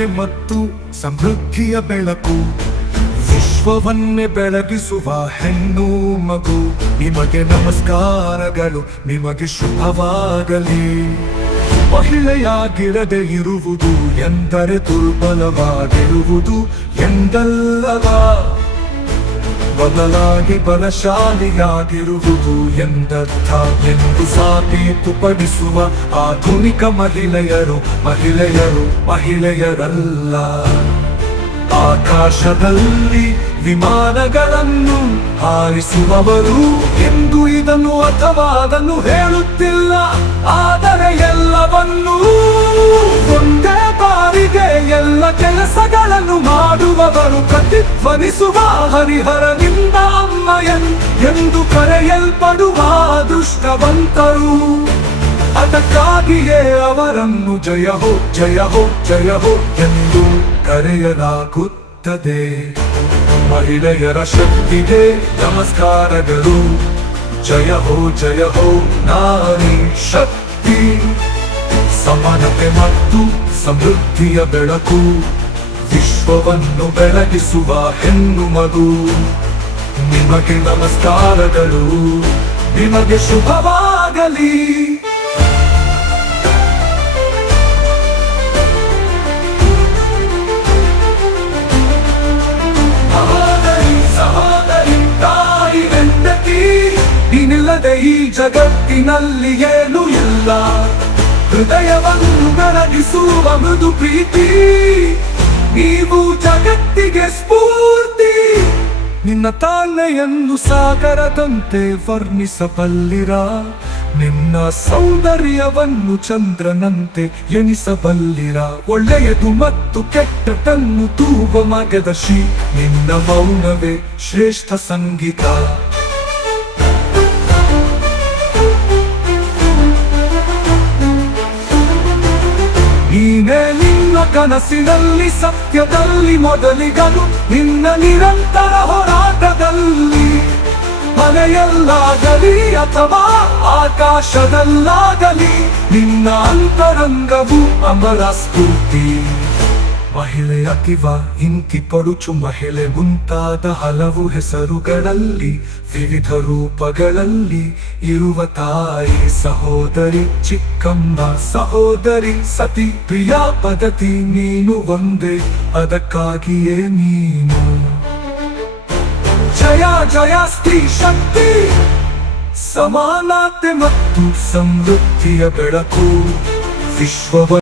ಸಮಾನತೆ ಮತ್ತು ಸಮೃದ್ಧಿಯ ಬೆಳಕು, ವಿಶ್ವವನ್ನೇ ಬೆಳಗಿಸುವ ಹೆಣ್ಣು ಮಗು. ನಿಮಗೆ ನಮಸ್ಕಾರಗಳು, ನಿಮಗೆ ಶುಭವಾಗಲಿ. ಮಹಿಳೆಯಾಗಿರದೆ ಇರುವುದು ಎಂದರೆ ದುರ್ಬಲವಾಗಿರುವುದು ಎಂದಲ್ಲವ, ಬದಲಾಗಿ ಬಲಶಾಲಿಯಾಗಿರುವುದು ಎಂದರ್ಥ ಎಂದು ಸಾಬೀತುಪಡಿಸುವ ಆಧುನಿಕ ಮಹಿಳೆಯರಲ್ಲ. ಆಕಾಶದಲ್ಲಿ ವಿಮಾನಗಳನ್ನು ಹಾರಿಸುವವರು ಎಂದು ಇದನ್ನು ಅಥವಾ ಅದನ್ನು ಹೇಳುತ್ತಿಲ್ಲ, ಆದರೆ ಎಲ್ಲವನ್ನೂ ಒಂದೇ ಬಾರಿಗೆ ಎಲ್ಲ ಕೆಲಸಗಳನ್ನು ಮಾಡುವವರು, ಪ್ರತಿಧ್ವನಿಸುವ ಹರಿಹರನಿಂದ ಅಮ್ಮ ಎಂದು ಕರೆಯಲ್ಪಡುವ ಅದೃಷ್ಟವಂತರು. ಅದಕ್ಕಾಗಿಯೇ ಅವರನ್ನು ಜಯ ಹೋ ಜಯ ಹೋ ಜಯ ಹೋ ಎಂದು ಕರೆಯಲಾಗುತ್ತದೆ. ಮಹಿಳೆಯರ ಶಕ್ತಿಗೆ ನಮಸ್ಕಾರಗಳು. ಜಯ ಹೋ ನಾರಿ ಶಕ್ತಿ. ಸಮಾನತೆ ಮತ್ತು ಸಮೃದ್ಧಿಯ ಬೆಳಕು, ವಿಶ್ವವನ್ನು ಬೆಳಗಿಸುವ ಹೆಣ್ಣು ಮಗು. ನಿಮಗೆ ನಮಸ್ಕಾರಗಳು, ನಿಮಗೆ ಶುಭವಾಗಲಿ. ನೀನಿಲ್ಲದೆ ಈ ಜಗತ್ತಿನಲ್ಲಿ ಏನೂ ಇಲ್ಲ. ಹೃದಯವನ್ನು ಬೆಳಗಿಸುವ ಮೃದು ಪ್ರೀತಿ, ನೀವು ಜಗತ್ತಿಗೆ ಸ್ಫೂರ್ತಿ. ನಿನ್ನ ತಾಳ್ಮೆಯನ್ನು ಸಾಗರದಂತೆ ವರ್ಣಿಸಬಲ್ಲಿರ, ನಿನ್ನ ಸೌಂದರ್ಯವನ್ನು ಚಂದ್ರನಂತೆ ಎಣಿಸಬಲ್ಲಿರ. ಒಳ್ಳೆಯದು ಮತ್ತು ಕೆಟ್ಟದನ್ನು ತೂಗುವ ಮಾರ್ಗದರ್ಶಿ, ನಿನ್ನ ಮೌನವೇ ಶ್ರೇಷ್ಠ ಸಂಗೀತ. ನೀನೇ ನಿನ್ನ ಕನಸಿನಲ್ಲಿ ಸತ್ಯದಲ್ಲಿ ಮೊದಲಿಗನು, ನಿನ್ನ ನಿರಂತರ ಹೋರಾಟದಲ್ಲಿ. ಮನೆಯಲ್ಲಾಗಲಿ ಅಥವಾ ಆಕಾಶದಲ್ಲಾಗಲಿ, ನಿನ್ನ ಅಂತರಂಗವು ಅಮರ ಸ್ಫೂರ್ತಿ. ಮಹಿಳೆಯ ಕಿವ ಇಂಕಿ ಪಡುಚು ಮಹಿಳೆ ಮುಂತಾದ ಹಲವು ಹೆಸರುಗಳಲ್ಲಿ, ವಿವಿಧ ರೂಪಗಳಲ್ಲಿ ಇರುವ ತಾಯಿ, ಸಹೋದರಿ, ಚಿಕ್ಕಮ್ಮ, ಸಹೋದರಿ, ಸತಿ, ಪ್ರಿಯ ಪದ್ಧತಿ. ನೀನು ಒಂದೇ, ಅದಕ್ಕಾಗಿಯೇ ನೀನು ಜಯ ಜಯ ಸ್ತ್ರೀ ಶಕ್ತಿ. ಸಮಾನತೆ ಮತ್ತು ಸಮೃದ್ಧಿಯ ಬೆಳಕು, ವಿಶ್ವವ